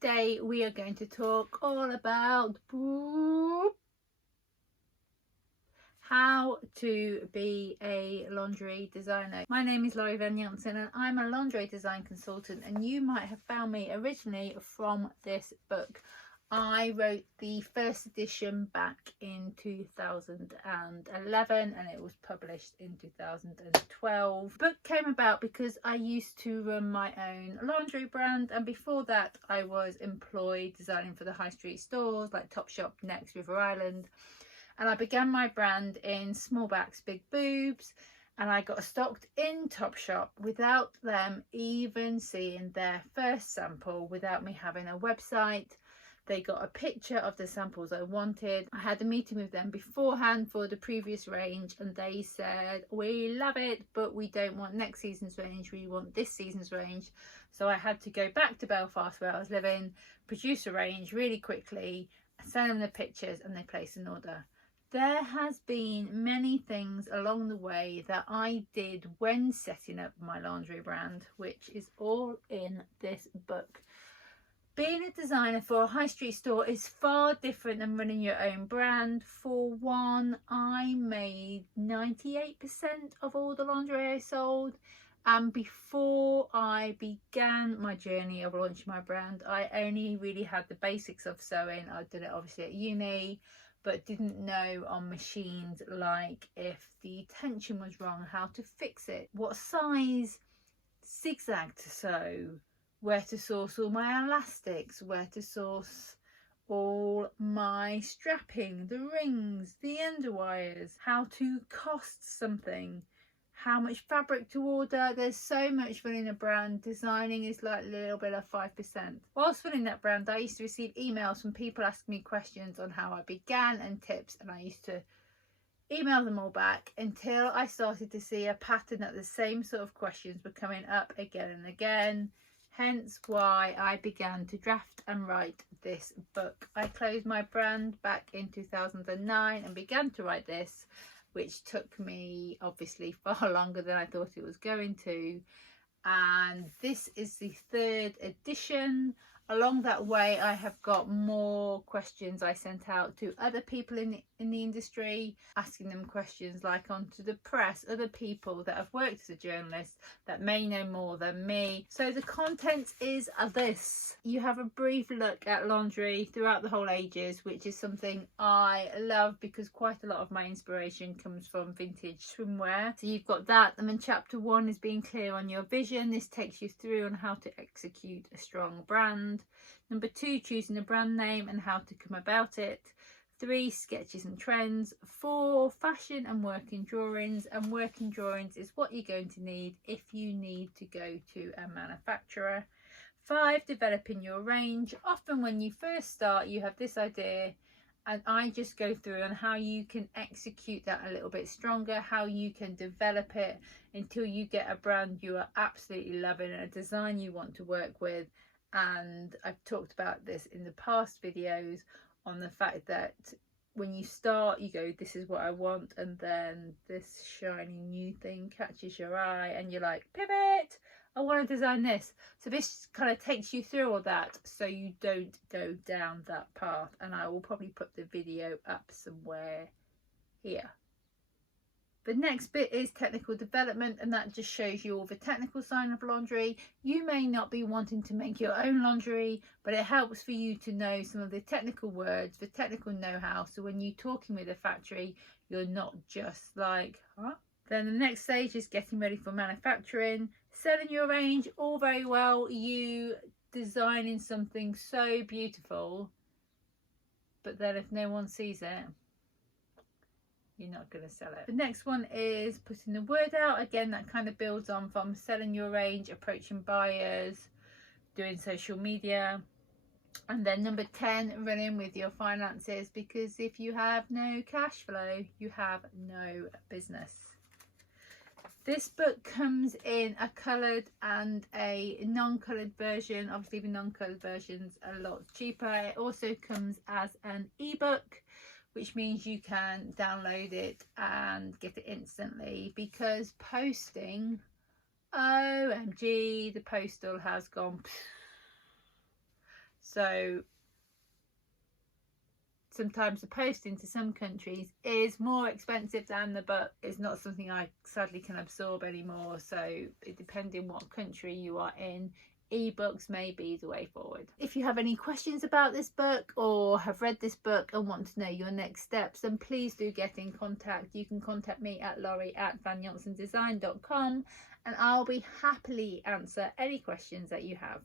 Today we are going to talk all about how to be a lingerie designer. My name is Laurie Van Janssen and I'm a lingerie design consultant, and you might have found me originally from this book. I wrote the first edition back in 2011 and it was published in 2012. The book came about because I used to run my own lingerie brand, and before that I was employed designing for the high street stores like Topshop, Next, River Island. And I began my brand in small backs, big boobs, and I got stocked in Topshop without them even seeing their first sample, without me having a website. They got a picture of the samples I wanted. I had a meeting with them beforehand for the previous range and they said, we love it, but we don't want next season's range, we want this season's range. So I had to go back to Belfast where I was living, produce a range really quickly, send them the pictures, and they placed an order. There has been many things along the way that I did when setting up my lingerie brand, which is all in this book. Being a designer for a high street store is far different than running your own brand. For one, I made 98% of all the lingerie I sold, and before I began my journey of launching my brand, I only really had the basics of sewing. I'd done it obviously at uni, but didn't know on machines, like if the tension was wrong, how to fix it, what size zigzag to sew, where to source all my elastics, where to source all my strapping, the rings, the underwires, how to cost something, how much fabric to order. There's so much running a brand. Designing is like a little bit of 5%. Whilst running that brand, I used to receive emails from people asking me questions on how I began and tips, and I used to email them all back until I started to see a pattern that the same sort of questions were coming up again and again. Hence why I began to draft and write this book. I closed my brand back in 2009 and began to write this, which took me obviously far longer than I thought it was going to. And this is the third edition. Along that way, I have got more questions I sent out to other people in the industry, asking them questions like onto the press, other people that have worked as a journalist that may know more than me. So the content is this. You have a brief look at lingerie throughout the whole ages, which is something I love because quite a lot of my inspiration comes from vintage swimwear. So you've got that, and then chapter 1 is being clear on your vision. This takes you through on how to execute a strong brand. Number 2, choosing a brand name and how to come about it. 3, sketches and trends. 4, fashion and working drawings. And working drawings is what you're going to need if you need to go to a manufacturer. 5, developing your range. Often when you first start, you have this idea, and I just go through on how you can execute that a little bit stronger, how you can develop it until you get a brand you are absolutely loving and a design you want to work with. And I've talked about this in the past videos on the fact that when you start, you go, this is what I want, and then this shiny new thing catches your eye and you're like, pivot, I want to design this. So this kind of takes you through all that so you don't go down that path, and I will probably put the video up somewhere here. The next bit is technical development, and that just shows you all the technical side of lingerie. You may not be wanting to make your own lingerie, but it helps for you to know some of the technical words, the technical know-how, so when you're talking with a factory, you're not just like, huh? Then the next stage is getting ready for manufacturing, selling your range. All very well, you designing something so beautiful, but then if no one sees it, you're not going to sell it. The next one is putting the word out. Again, that kind of builds on from selling your range, approaching buyers, doing social media. And then number 10, running with your finances, because if you have no cash flow, you have no business. This book comes in a coloured and a non-coloured version. Obviously the non-coloured version's a lot cheaper. It also comes as an ebook, which means you can download it and get it instantly, because posting, OMG, the postal has gone So sometimes the posting to some countries is more expensive than the book. It's not something I sadly can absorb anymore, so depending what country you are in, ebooks may be the way forward. If you have any questions about this book or have read this book and want to know your next steps, then please do get in contact. You can contact me at laurie@vanjonssendesign.com, and I'll be happily answer any questions that you have.